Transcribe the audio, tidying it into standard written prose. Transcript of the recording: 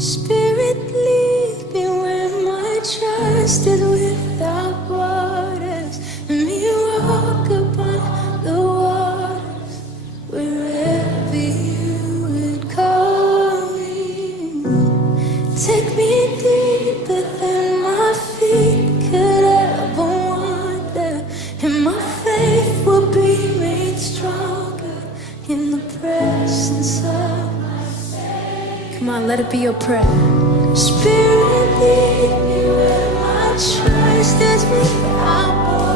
Spirit, lead me where my trust is without borders. Let me walk upon the waters wherever you would call me. Take me deeper than my feet could ever wander, and my faith will be made stronger in the presence of. Come on, let it be your prayer. Spirit, lead me where my trust is without borders.